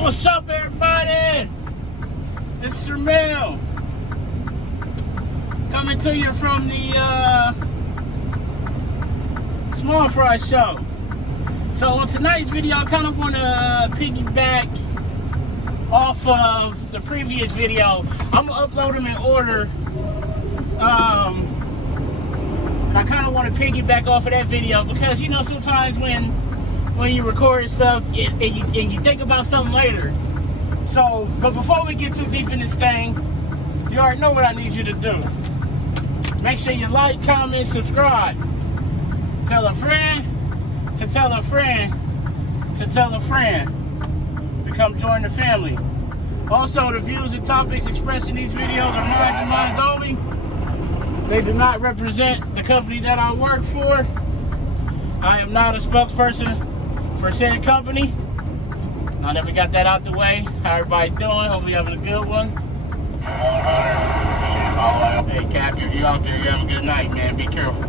What's up, everybody? It's Shermel coming to you from the Small Fry Show. So on tonight's video, I kind of want to piggyback off of the previous video. I'm gonna upload them in order. And I kind of want to piggyback off of that video because, you know, sometimes when you record stuff and you think about something later. So, but before we get too deep in this thing, you already know what I need you to do. Make sure you like, comment, subscribe. Tell a friend to tell a friend to tell a friend to come join the family. Also, the views and topics expressed in these videos are mine and mine only. They do not represent the company that I work for. I am not a spokesperson for said company. Now that we got that out the way, how everybody doing? Hope you're having a good one. Hey Cap, if you out there, you have a good night, man. Be careful.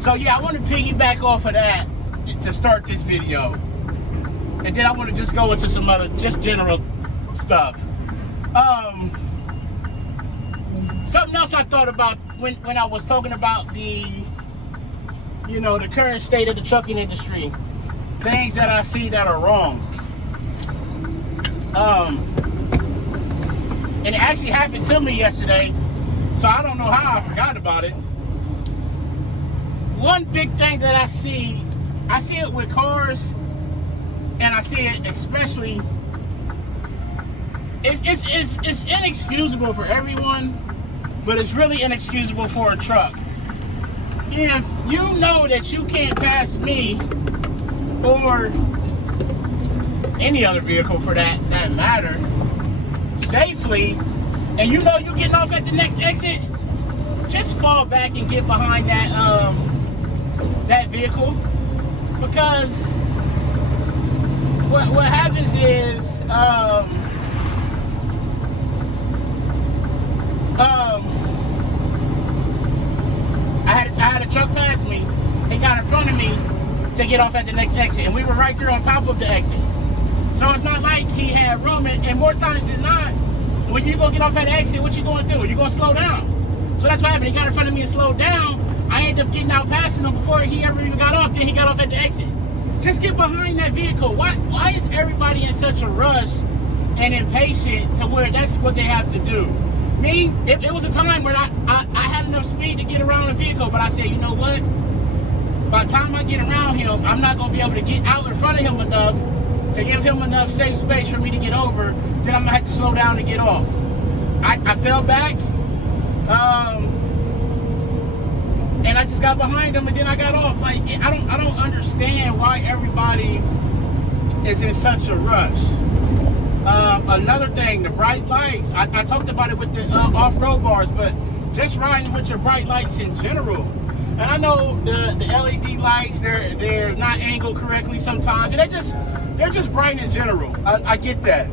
So yeah, I want to piggyback off of that to start this video. And then I want to just go into some other, just general stuff. Something else I thought about when I was talking about the, you know, the current state of the trucking industry, things that I see that are wrong. And it actually happened to me yesterday, so I don't know how I forgot about it. One big thing that I see it with cars, and I see it especially. It's inexcusable for everyone, but it's really inexcusable for a truck. If you know that you can't pass me or any other vehicle for that matter safely, and you know you're getting off at the next exit, just fall back and get behind that vehicle, because what happens is I had a truck pass me. He got in front of me to get off at the next exit, and we were right there on top of the exit. So it's not like he had room, and more times than not, when you go get off at the exit, what you going to do? You're going to slow down. So that's what happened. He got in front of me and slowed down. I ended up getting out passing him before he ever even got off. Then he got off at the exit. Just get behind that vehicle. Why is everybody in such a rush and impatient to where that's what they have to do? Me, it was a time where I had enough speed to get around the vehicle, but I said, you know what? By the time I get around him, I'm not going to be able to get out in front of him enough to give him enough safe space for me to get over. Then I'm going to have to slow down to get off. I fell back, and I just got behind him, and then I got off. Like, I don't understand why everybody is in such a rush. Another thing, the bright lights. I talked about it with the off-road bars, but just riding with your bright lights in general. And I know the LED lights, they're not angled correctly sometimes, and they're just bright in general. I get that.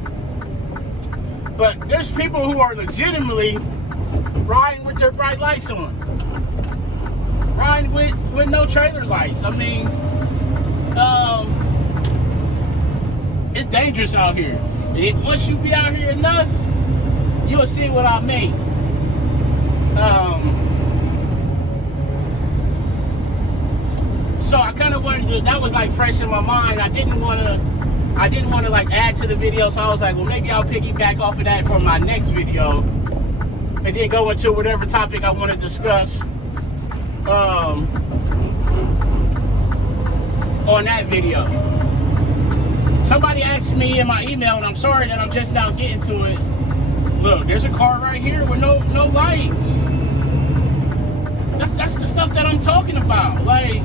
But there's people who are legitimately riding with their bright lights on. Riding with no trailer lights. I mean, it's dangerous out here. Once you be out here enough, you'll see what I mean. So I kind of wanted to, that was like fresh in my mind. I didn't want to like add to the video, so I was like, well, maybe I'll piggyback off of that for my next video, and then go into whatever topic I want to discuss on that video. Somebody asked me in my email, and I'm sorry that I'm just now getting to it. Look, there's a car right here with no lights. That's the stuff that I'm talking about. Like,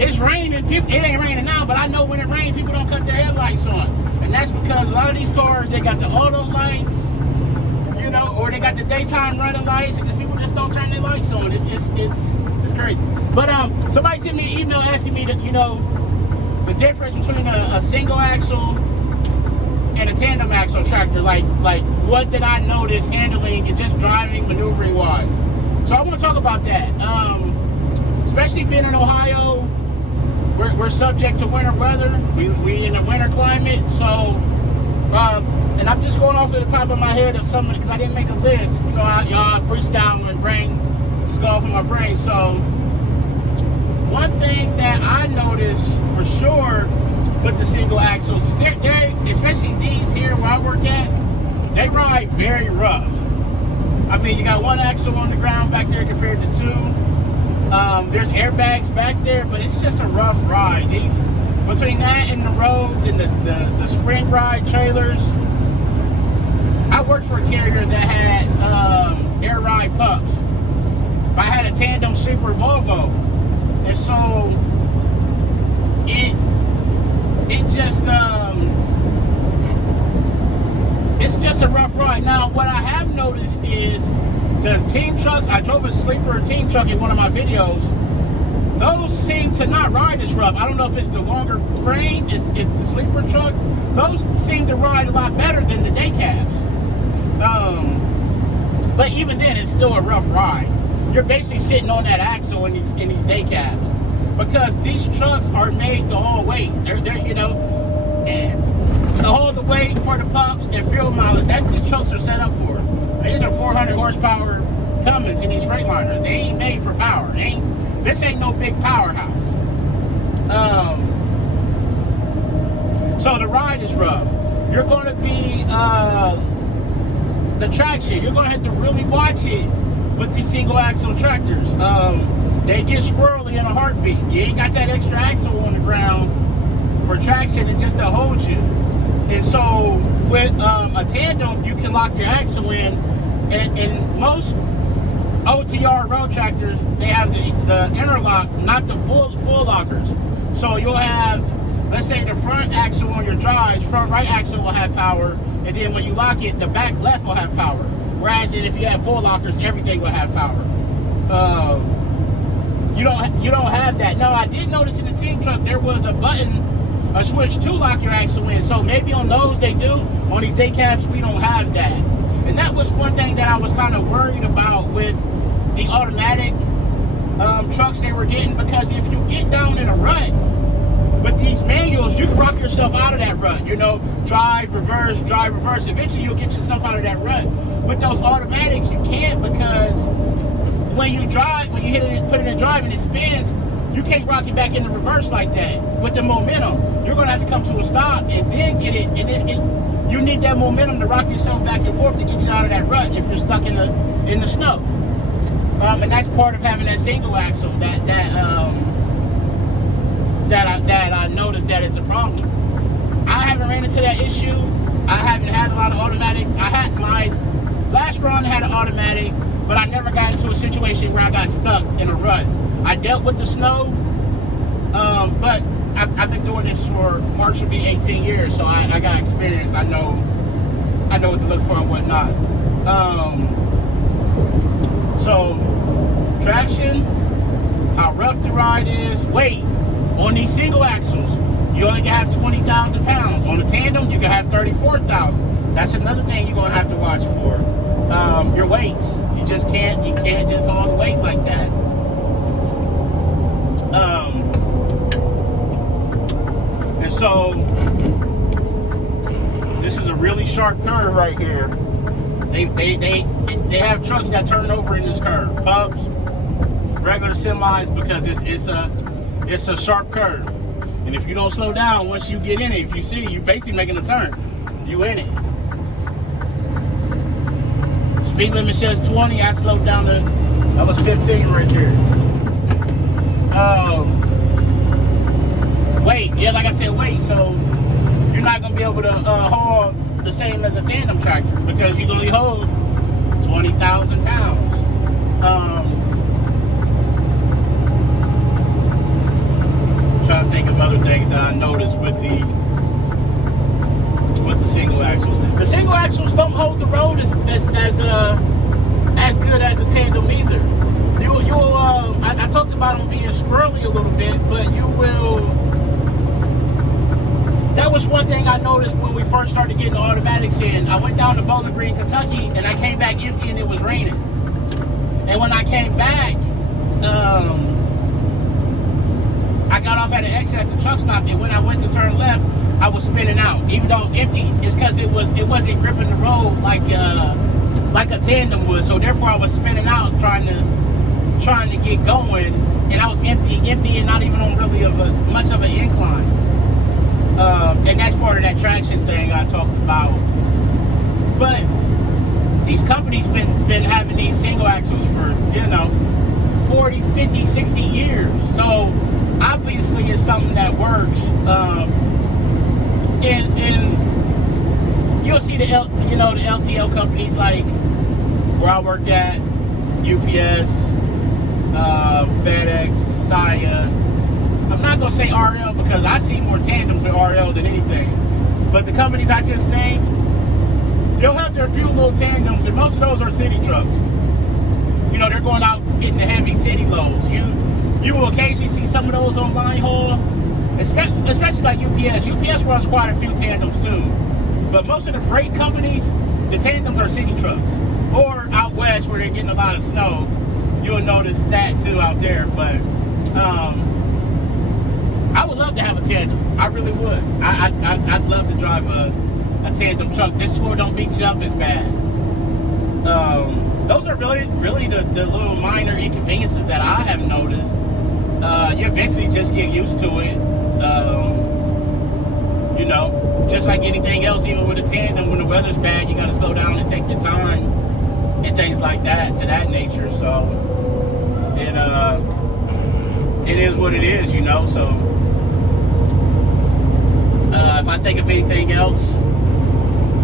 it's raining. It ain't raining now, but I know when it rains, people don't cut their headlights on. And that's because a lot of these cars, they got the auto lights, you know, or they got the daytime running lights, and people just don't turn their lights on. It's crazy. But somebody sent me an email asking me that, you know, the difference between a single axle and a tandem axle tractor. Like what did I notice handling and just driving, maneuvering So I want to talk about that. Especially being in Ohio, we're subject to winter weather. We in a winter climate. So, and I'm just going off at the top of my head of some of it because I didn't make a list. You know, y'all freestyle and brain just go off of my brain. So, one thing that I noticed for sure with the single axles is they especially these here where I work at, they ride very rough. I mean, you got one axle on the ground back there compared to two. There's airbags back there, but it's just a rough ride. Between that and the roads and the spring ride trailers, I worked for a carrier that had air ride pups. I had a tandem Super Volvo, and so it's just a rough ride. Now, what I have noticed is the team trucks. I drove a sleeper team truck in one of my videos. Those seem to not ride as rough. I don't know if it's the longer frame, it's the sleeper truck. Those seem to ride a lot better than the day cabs. But even then, it's still a rough ride. You're basically sitting on that axle in these day cabs because these trucks are made to haul weight. They're you know, and to haul the weight for the pumps and fuel mileage. That's what these trucks are set up for. These are 400 horsepower Cummins in these Freightliners. They ain't made for power. This ain't no big powerhouse. So the ride is rough. You're going to be the traction. You're going to have to really watch it with these single axle tractors. They get squirrely in a heartbeat. You ain't got that extra axle on the ground for traction and just to hold you. And so with a tandem, you can lock your axle in, and most OTR road tractors, they have the interlock, not the full lockers. So you'll have, let's say the front axle on your drives, front right axle will have power, and then when you lock it, the back left will have power. Whereas if you have full lockers, everything will have power. You don't have that. Now, I did notice in the team truck there was a switch to lock your axle in. So maybe on those they do. On these day cabs, we don't have that. And that was one thing that I was kind of worried about with the automatic trucks they were getting, because if you get down in a rut with these manuals, you can rock yourself out of that rut. You know, drive, reverse. Eventually, you'll get yourself out of that rut. With those automatics, you can't, because when you drive, when you hit it, put it in drive and it spins, you can't rock it back into reverse like that with the momentum. You're going to have to come to a stop and then get it, and you need that momentum to rock yourself back and forth to get you out of that rut if you're stuck in the snow. And that's part of having that single axle that I noticed that is a problem. I haven't ran into that issue. I haven't had a lot of automatics. I had my last run had an automatic, but I never got into a situation where I got stuck in a rut. I dealt with the snow, but I've been doing this for March will be 18 years, so I got experience. I know what to look for and whatnot. So traction, how rough the ride is, weight. On these single axles, you only can have 20,000 pounds. On a tandem, you can have 34,000. That's another thing you're gonna have to watch for. Your weights. You can't just haul the weight like that. And so this is a really sharp curve right here. They have trucks that turn over in this curve. Pubs, regular semis, because it's a sharp curve. And if you don't slow down, once you get in it, if you see, you're basically making a turn. You in it. Speed limit says 20. I slowed down I was 15 right there. Weight. Yeah, like I said, weight. So you're not going to be able to haul the same as a tandem tractor because you can only hold 20,000 pounds. I'm trying to think of other things that I noticed with the single axles. The single axles don't hold the road as good as a tandem either. I talked about them being squirrely a little bit, but you will. That was one thing I noticed when we first started getting automatics in. I went down to Bowling Green, Kentucky, and I came back empty and it was raining. And when I came back, I got off at an exit at the truck stop, and when I went to turn left, I was spinning out. Even though it was empty, it's because it wasn't gripping the road like a tandem would. So therefore, I was spinning out, trying to get going, and I was empty, and not even on really much of an incline. And that's part of that traction thing I talked about. But these companies been having these single axles for 40, 50, 60 years. So obviously it's something that works. And you'll see the LTL companies like where I worked at, UPS, FedEx, Saia. I'm not gonna say RL because I see more tandems with RL than anything. But the companies I just named, they'll have their few little tandems, and most of those are city trucks. They're going out getting the heavy city loads. You will occasionally see some of those on line haul, especially like UPS. UPS runs quite a few tandems too. But most of the freight companies, the tandems are city trucks. Or out west where they're getting a lot of snow, you'll notice that too out there. But I would love to have a tandem. I really would. I'd love to drive a tandem truck. This one don't beat you up as bad. Those are really the little minor inconveniences that I have noticed. You eventually just get used to it. Just like anything else, even with a tandem, when the weather's bad, you got to slow down and take your time and things like that, to that nature. So it is what it is, So if I think of anything else,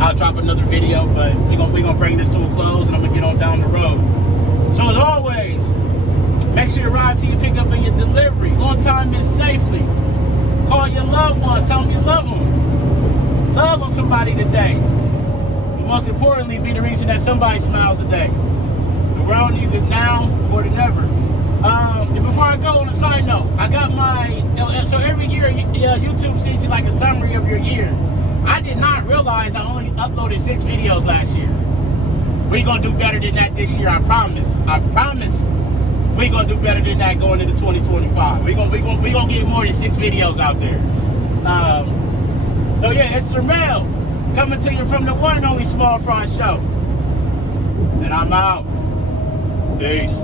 I'll drop another video, but we're gonna bring this to a close, and I'm gonna get on down the road. So as always, make sure you arrive till you pick up in your delivery on time and safely. Call your loved ones, tell them you love them. Love on somebody today. And most importantly, be the reason that somebody smiles today. The world needs it now more than ever. And before I go, on a side note, I got so every year YouTube sends you like a summary of your year. I did not realize I only uploaded 6 videos last year. We're going to do better than that this year, I promise. I promise we're going to do better than that going into 2025. We're going to get more than 6 videos out there. So yeah, it's Sermel coming to you from the one and only Small Fry Show. And I'm out. Peace.